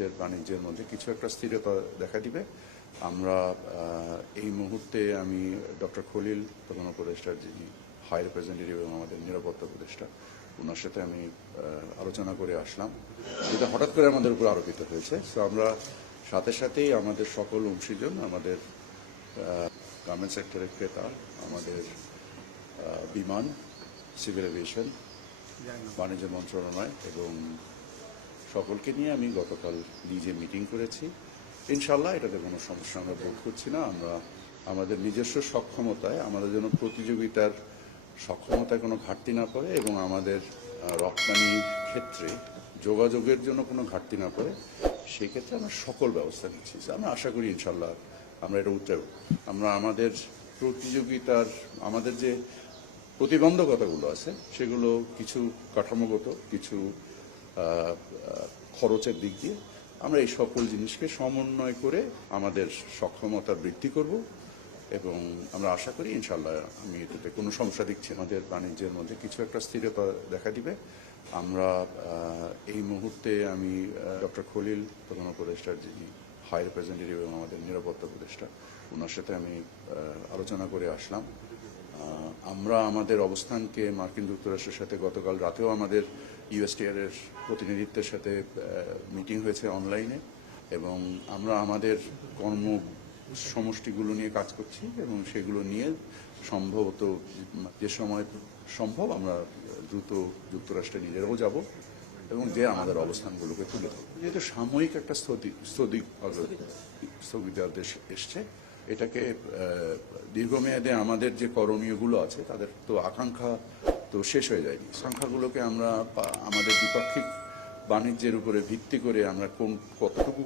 আমাদের বাণিজ্যের মধ্যে কিছু একটা স্থিরতা দেখা দিবে। আমরা এই মুহূর্তে আমি ডক্টর খলিল প্রধান উপদেষ্টার যিনি হাই রিপ্রেজেন্টেটিভ এবং আমাদের নিরাপত্তা উপদেষ্টা ওনার সাথে আমি আলোচনা করে আসলাম। যেটা হঠাৎ করে আমাদের উপর আরোপিত হয়েছে। তো আমরা সাথে সাথেই আমাদের সকল অংশীজন আমাদের গার্মেন্ট সেক্টরের ক্রেতা আমাদের বিমান সিভিল এভিয়েশন বাণিজ্য মন্ত্রণালয় এবং সকলকে নিয়ে আমি গতকাল নিজে মিটিং করেছি। ইনশাল্লাহ এটাতে কোনো সমস্যা আমরা বোধ করছি না। আমরা আমাদের নিজস্ব সক্ষমতায়, আমাদের জন্য প্রতিযোগিতার সক্ষমতায় কোনো ঘাটতি না পড়ে এবং আমাদের রপ্তানির ক্ষেত্রে যোগাযোগের জন্য কোনো ঘাটতি না পড়ে, সেক্ষেত্রে আমরা সকল ব্যবস্থা নিচ্ছি। আমরা আশা করি ইনশাল্লাহ আমরা এটা উত্তর আমরা আমাদের প্রতিযোগিতার, আমাদের যে প্রতিবন্ধকতাগুলো আছে, সেগুলো কিছু কাঠামোগত, কিছু খরচের দিক দিয়ে আমরা এই সকল জিনিসকে সমন্বয় করে আমাদের সক্ষমতা বৃদ্ধি করব এবং আমরা আশা করি ইনশাল্লাহ আমি এটাতে কোনো সমস্যা দেখছি আমাদের বাণিজ্যের মধ্যে কিছু একটা স্থিরতা দেখা দিবে। আমরা এই মুহূর্তে আমি ডক্টর খলিল, প্রধান উপদেষ্টার যিনি হাই রিপ্রেজেন্টেটিভ এবং আমাদের নিরাপত্তা উপদেষ্টা, ওনার সাথে আমি আলোচনা করে আসলাম। আমরা আমাদের অবস্থানকে মার্কিন যুক্তরাষ্ট্রের সাথে গতকাল রাতেও আমাদের ইউএসটিআর এর প্রতিনিধিত্বের সাথে মিটিং হয়েছে অনলাইনে এবং আমরা আমাদের কর্ম সমষ্টিগুলো নিয়ে কাজ করছি এবং সেগুলো নিয়ে সম্ভবত যে সময় সম্ভব আমরা দ্রুত যুক্তরাষ্ট্রে নিজেরাও যাব এবং যে আমাদের অবস্থানগুলোকে তুলে ধরব। যেহেতু সাময়িক একটা স্থগি স্থগিত স্থগিতাদেশ এসছে, এটাকে দীর্ঘমেয়াদে আমাদের যে করণীয়গুলো আছে, তাদের তো আকাঙ্ক্ষা তো শেষ হয়ে যায়নি। সংখ্যাগুলোকে আমরা আমাদের দ্বিপাক্ষিক বাণিজ্যের উপরে ভিত্তি করে আমরা কোন, কতটুকু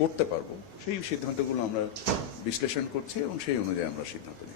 করতে পারব, সেই সিদ্ধান্তগুলো আমরা বিশ্লেষণ করছি এবং সেই অনুযায়ী আমরা সিদ্ধান্ত নিই